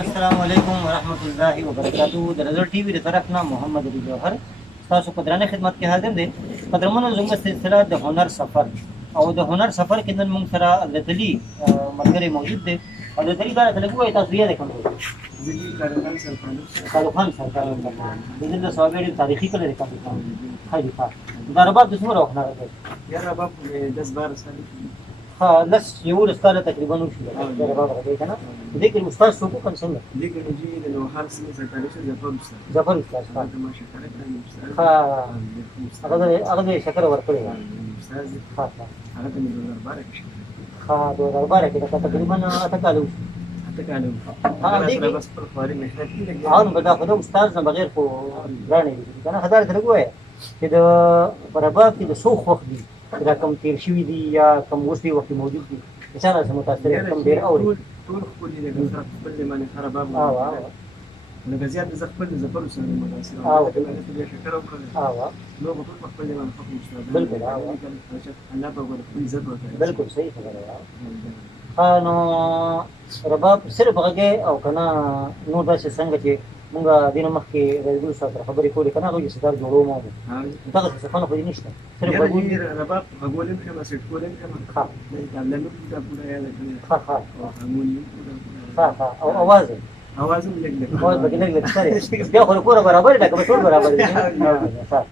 السلام علیکم ورحمۃ الله وبرکاتہ. د نظر ټي وي د طرف نه محمد علي جوهر تاسو په درنه خدمت کې حاضر دي. قدرمنو زموږ سلسله د هنر سفر او د هنر سفر کې نن موږ سره حضرت علي ملګری موجود دي. حضرت علي دا لګوي تاسو یې کوم زګي کارخان سرکانو خالقان سرکار د دې د صوابې تاریخي کله کوم خالي ښه دا رباب د څومره وخت نه راځي یا رباب 10-12 سال ها لس یو لسکاله تقریبا وشو دا رباب راځي کنه دې کې استاد څوک کوم څنګه دې کې نجی د نوحار سره سرکاري څخه ظفر استاد ها ما شکر کوي ها هغه شکر ورکړی استاد ها هغه د دربار کې ها د دربار کې تقریبا اته کال اتکالو ها دې بس پر خواري مهنت کې او بدا خو د استاد نه بغیر خو ځانې دي کنه هزار ته لګوي چې د رباب کې د سوخ وخت دي دا کوم تیر شوی دي یا کوم اوسې وخت موجود دي مثلا سم متاثر کوم ډیر اوري ټول خپل دي د خپل معنی خراباب نو غزيات د خپل زفر سره متاثر او د شکر او نو په خپل معنی خپل مستعد بالکل الله په ور خپل عزت ورکړي بالکل صحیح خبره نو رباب صرف هغه او کنه نو دا څنګه چې مونږه دینه مخکې رجل سره خبرې کولې کنه هغه ستاره جوړو مو دا څه څه خو نشته صرف هغه رباب هغه له کومه څه کولې کومه ها دا له دا پورا یاد کړی ها او اواز اواز هم لګ اواز بګ لګ سره بیا خو کور برابر ده که ټول برابر دي